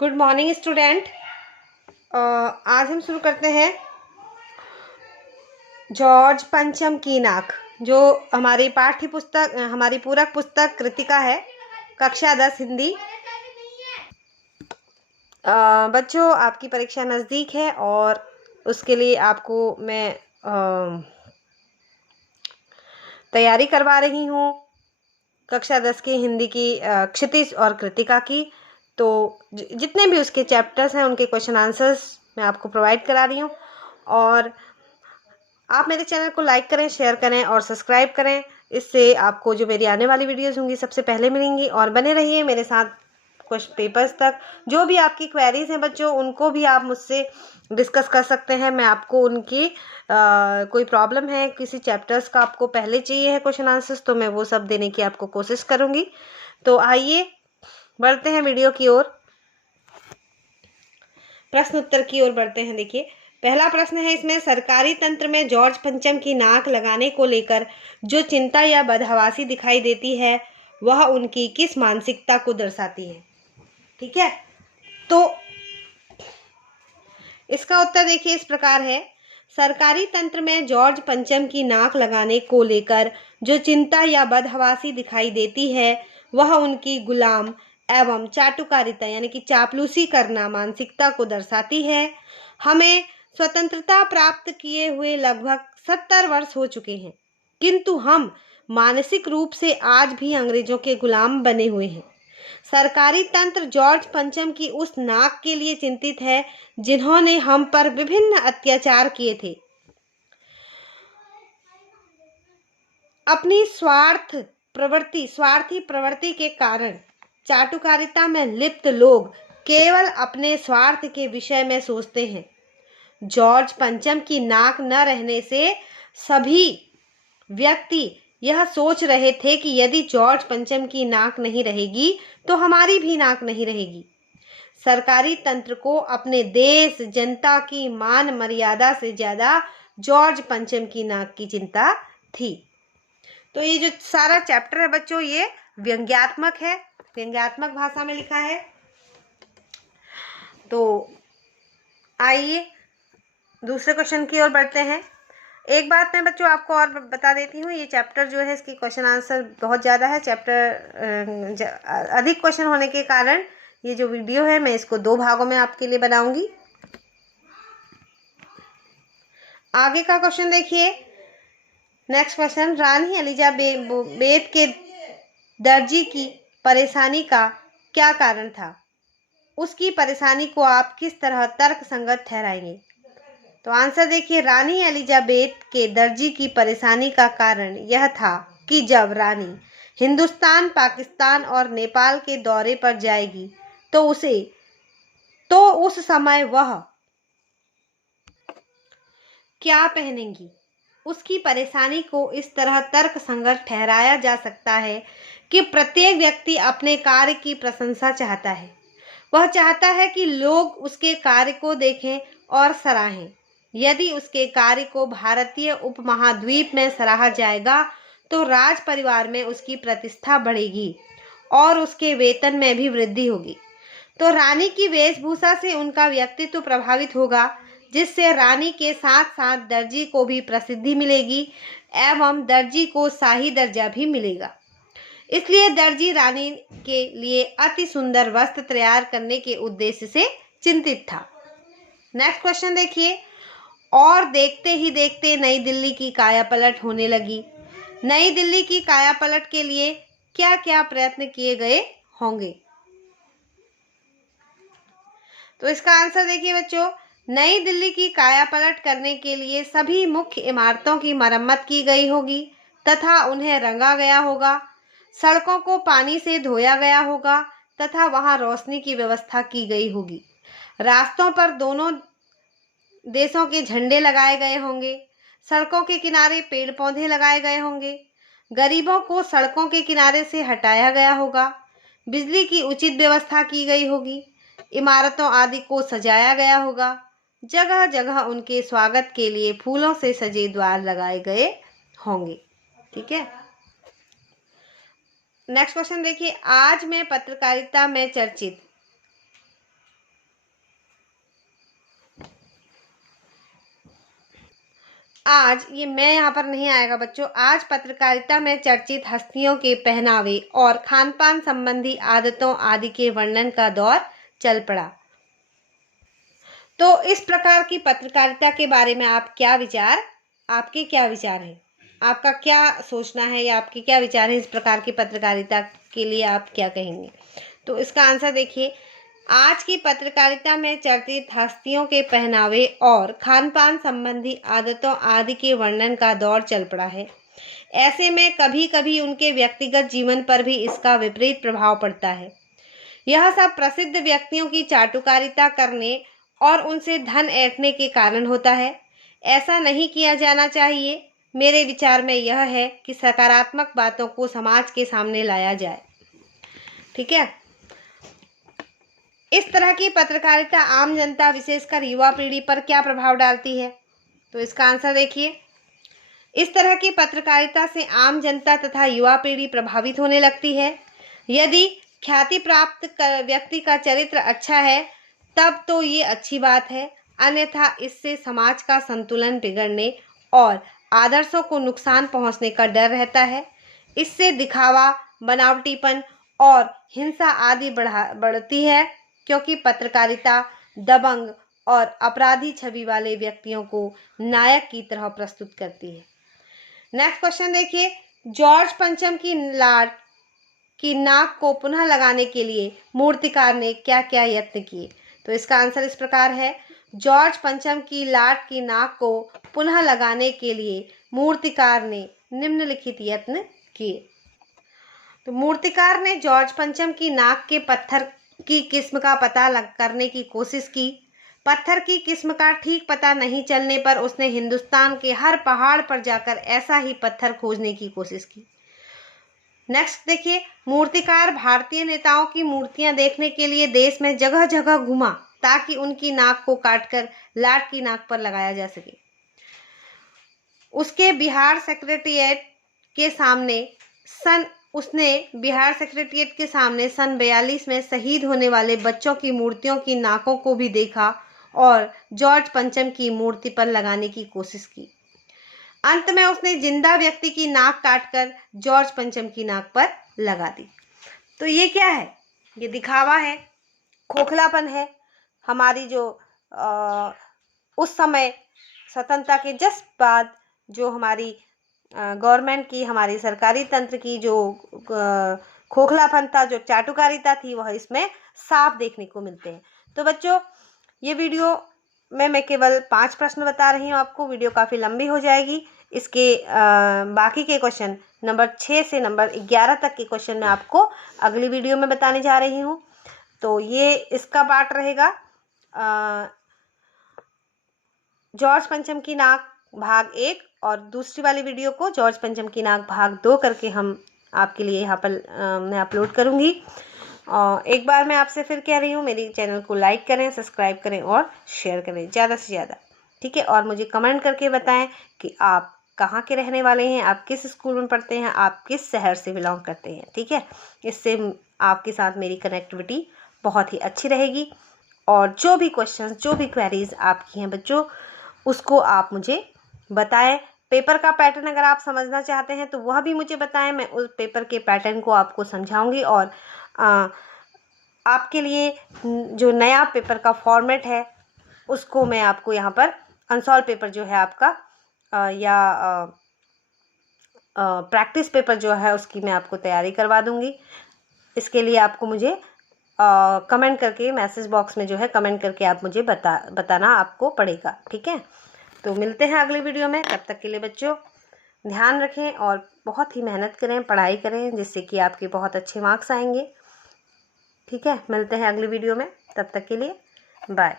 Good morning student. आज हम शुरू करते हैं जॉर्ज पंचम की नाक, जो हमारी पाठ्य पुस्तक, हमारी पूरक पुस्तक कृतिका है, कक्षा 10 हिंदी। बच्चों, आपकी परीक्षा नज़दीक है और उसके लिए आपको मैं तैयारी करवा रही हूँ कक्षा 10 की हिंदी की क्षितिज और कृतिका की। तो जितने भी उसके चैप्टर्स हैं उनके क्वेश्चन आंसर्स मैं आपको प्रोवाइड करा रही हूँ। और आप मेरे चैनल को लाइक करें, शेयर करें और सब्सक्राइब करें। इससे आपको जो मेरी आने वाली वीडियोस होंगी सबसे पहले मिलेंगी। और बने रहिए मेरे साथ क्वेश्चन पेपर्स तक। जो भी आपकी क्वेरीज हैं बच्चों, उनको भी आप मुझसे डिस्कस कर सकते हैं। मैं आपको उनकी कोई प्रॉब्लम है, किसी चैप्टर्स का आपको पहले चाहिए है क्वेश्चन आंसर्स, तो मैं वो सब देने की आपको कोशिश करूँगी। तो आइए बढ़ते हैं वीडियो की ओर, प्रश्न उत्तर की ओर बढ़ते हैं। देखिए, पहला प्रश्न है इसमें, सरकारी तंत्र में जॉर्ज पंचम की नाक लगाने को लेकर जो चिंता या बदहवासी दिखाई देती है वह उनकी किस मानसिकता को दर्शाती है? ठीक है, तो इसका उत्तर देखिए इस प्रकार है। सरकारी तंत्र में जॉर्ज पंचम की नाक लगाने को लेकर जो चिंता या बदहवासी दिखाई देती है वह उनकी गुलाम एवं चाटुकारिता यानी कि चापलूसी करना मानसिकता को दर्शाती है। हमें स्वतंत्रता प्राप्त किए हुए लगभग 70 वर्ष हो चुके हैं, किंतु हम मानसिक रूप से आज भी अंग्रेजों के गुलाम बने हुए हैं। सरकारी तंत्र जॉर्ज पंचम की उस नाक के लिए चिंतित है जिन्होंने हम पर विभिन्न अत्याचार किए थे। अपनी स्वार्थी प्रवृत्ति के कारण चाटुकारिता में लिप्त लोग केवल अपने स्वार्थ के विषय में सोचते हैं। जॉर्ज पंचम की नाक न रहने से सभी व्यक्ति यह सोच रहे थे कि यदि जॉर्ज पंचम की नाक नहीं रहेगी तो हमारी भी नाक नहीं रहेगी। सरकारी तंत्र को अपने देश जनता की मान मर्यादा से ज्यादा जॉर्ज पंचम की नाक की चिंता थी। तो ये जो सारा चैप्टर है बच्चों, ये व्यंग्यात्मक है, व्यंग्यात्मक भाषा में लिखा है। तो आइए दूसरे क्वेश्चन की ओर बढ़ते हैं। एक बात मैं बच्चों आपको और बता देती हूँ, ये चैप्टर जो है इसकी क्वेश्चन आंसर बहुत ज़्यादा है। चैप्टर अधिक क्वेश्चन होने के कारण ये जो वीडियो है मैं इसको 2 भागों में आपके लिए बनाऊंगी। आगे का क्वेश्चन देखिए, नेक्स्ट क्वेश्चन, रानी एलिजाबेथ के दर्जी की परेशानी का क्या कारण था? उसकी परेशानी को आप किस तरह तर्क संगत ठहराएंगे? तो आंसर देखिए, रानी एलिजाबेथ के दर्जी की परेशानी का कारण यह था कि जब रानी हिंदुस्तान, पाकिस्तान और नेपाल के दौरे पर जाएगी तो उस समय वह क्या पहनेंगी? उसकी परेशानी को इस तरह तर्क संगत ठहराया जा सकता है कि प्रत्येक व्यक्ति अपने कार्य की प्रशंसा चाहता है। वह चाहता है कि लोग उसके कार्य को देखें और सराहें। यदि उसके कार्य को भारतीय उपमहाद्वीप में सराहा जाएगा तो राज परिवार में उसकी प्रतिष्ठा बढ़ेगी और उसके वेतन में भी वृद्धि होगी। तो रानी की वेशभूषा से उनका व्यक्तित्व प्रभावित होगा, जिससे रानी के साथ साथ दर्जी को भी प्रसिद्धि मिलेगी एवं दर्जी को शाही दर्जा भी मिलेगा। इसलिए दर्जी रानी के लिए अति सुंदर वस्त्र तैयार करने के उद्देश्य से चिंतित था। नेक्स्ट क्वेश्चन देखिए, और देखते ही देखते नई दिल्ली की कायापलट होने लगी। नई दिल्ली की कायापलट के लिए क्या क्या प्रयत्न किए गए होंगे? तो इसका आंसर देखिए बच्चों, नई दिल्ली की कायापलट करने के लिए सभी मुख्य इमारतों की मरम्मत की गई होगी तथा उन्हें रंगा गया होगा। सड़कों को पानी से धोया गया होगा तथा वहां रोशनी की व्यवस्था की गई होगी। रास्तों पर दोनों देशों के झंडे लगाए गए होंगे। सड़कों के किनारे पेड़ पौधे लगाए गए होंगे। गरीबों को सड़कों के किनारे से हटाया गया होगा। बिजली की उचित व्यवस्था की गई होगी। इमारतों आदि को सजाया गया होगा। जगह जगह उनके स्वागत के लिए फूलों से सजे द्वार लगाए गए होंगे। ठीक है, नेक्स्ट क्वेश्चन देखिए, आज मैं पत्रकारिता में चर्चित आज, ये मैं यहाँ पर नहीं आएगा बच्चों, आज पत्रकारिता में चर्चित हस्तियों के पहनावे और खान पान संबंधी आदतों आदि के वर्णन का दौर चल पड़ा। तो इस प्रकार की पत्रकारिता के बारे में आपके क्या विचार हैं? आपका क्या सोचना है या आपके क्या विचार हैं इस प्रकार की पत्रकारिता के लिए, आप क्या कहेंगे? तो इसका आंसर देखिए, आज की पत्रकारिता में चर्चित हस्तियों के पहनावे और खान पान संबंधी आदतों आदि के वर्णन का दौर चल पड़ा है। ऐसे में कभी कभी उनके व्यक्तिगत जीवन पर भी इसका विपरीत प्रभाव पड़ता है। यह सब प्रसिद्ध व्यक्तियों की चाटुकारिता करने और उनसे धन ऐंठने के कारण होता है। ऐसा नहीं किया जाना चाहिए। मेरे विचार में यह है कि सकारात्मक बातों को समाज के सामने लाया जाए। ठीक है, इस तरह की पत्रकारिता आम जनता विशेषकर युवा पीढ़ी पर क्या प्रभाव डालती है? तो इसका आंसर देखिए, इस तरह की पत्रकारिता से आम जनता तथा युवा पीढ़ी प्रभावित होने लगती है। यदि ख्याति प्राप्त व्यक्ति का चरित्र अच्छा है तब तो ये अच्छी बात है, अन्यथा इससे समाज का संतुलन बिगड़ने और आदर्शों को नुकसान पहुंचने का डर रहता है। इससे दिखावा, बनावटीपन और हिंसा आदि बढ़ती है, क्योंकि पत्रकारिता दबंग और अपराधी छवि वाले व्यक्तियों को नायक की तरह प्रस्तुत करती है। नेक्स्ट क्वेश्चन देखिए, जॉर्ज पंचम की नाक को पुनः लगाने के लिए मूर्तिकार ने क्या क्या यत्न किए? तो इसका आंसर इस प्रकार है, जॉर्ज पंचम की लाट की नाक को पुनः लगाने के लिए मूर्तिकार ने निम्नलिखित यत्न किए। तो मूर्तिकार ने जॉर्ज पंचम की नाक के पत्थर की किस्म का पता करने की कोशिश की। पत्थर की किस्म का ठीक पता नहीं चलने पर उसने हिंदुस्तान के हर पहाड़ पर जाकर ऐसा ही पत्थर खोजने की कोशिश की। नेक्स्ट देखिए, मूर्तिकार भारतीय नेताओं की मूर्तियां देखने के लिए देश में जगह जगह घूमा ताकि उनकी नाक को काटकर लाट की नाक पर लगाया जा सके। उसने बिहार सेक्रेटेरिएट के सामने सन 42 में शहीद होने वाले बच्चों की मूर्तियों की नाकों को भी देखा और जॉर्ज पंचम की मूर्ति पर लगाने की कोशिश की। अंत में उसने जिंदा व्यक्ति की नाक काटकर जॉर्ज पंचम की नाक पर लगा दी। तो ये क्या है? ये दिखावा है, खोखलापन है। हमारी जो उस समय स्वतंत्रता के जस्ट बाद जो हमारी गवर्नमेंट की, हमारी सरकारी तंत्र की जो खोखलापन था, जो चाटुकारिता थी, वह इसमें साफ देखने को मिलते हैं। तो बच्चों, ये वीडियो में मैं केवल 5 प्रश्न बता रही हूँ आपको। वीडियो काफ़ी लंबी हो जाएगी। इसके बाकी के क्वेश्चन नंबर 6 से नंबर 11 तक के क्वेश्चन मैं आपको अगली वीडियो में बताने जा रही हूँ। तो ये इसका पार्ट रहेगा जॉर्ज पंचम की नाक भाग 1, और दूसरी वाली वीडियो को जॉर्ज पंचम की नाक भाग 2 करके हम आपके लिए यहाँ पर मैं अपलोड करूँगी। एक बार मैं आपसे फिर कह रही हूँ, मेरी चैनल को लाइक करें, सब्सक्राइब करें और शेयर करें ज़्यादा से ज़्यादा। ठीक है, और मुझे कमेंट करके बताएं कि आप कहाँ के रहने वाले हैं, आप किस स्कूल में पढ़ते हैं, आप किस शहर से बिलोंग करते हैं। ठीक है, इससे आपके साथ मेरी कनेक्टिविटी बहुत ही अच्छी रहेगी। और जो भी क्वेश्चंस, जो भी क्वेरीज आपकी हैं बच्चों, उसको आप मुझे बताएं। पेपर का पैटर्न अगर आप समझना चाहते हैं तो वह भी मुझे बताएं, मैं उस पेपर के पैटर्न को आपको समझाऊंगी। और आपके लिए जो नया पेपर का फॉर्मेट है उसको मैं आपको यहाँ पर अनसॉल्व पेपर जो है आपका या प्रैक्टिस पेपर जो है उसकी मैं आपको तैयारी करवा दूंगी। इसके लिए आपको मुझे कमेंट करके, मैसेज बॉक्स में जो है कमेंट करके आप मुझे बताना आपको पड़ेगा। ठीक है, तो मिलते हैं अगली वीडियो में। तब तक के लिए बच्चों ध्यान रखें और बहुत ही मेहनत करें, पढ़ाई करें, जिससे कि आपके बहुत अच्छे मार्क्स आएंगे। ठीक है, मिलते हैं अगली वीडियो में। तब तक के लिए बाय।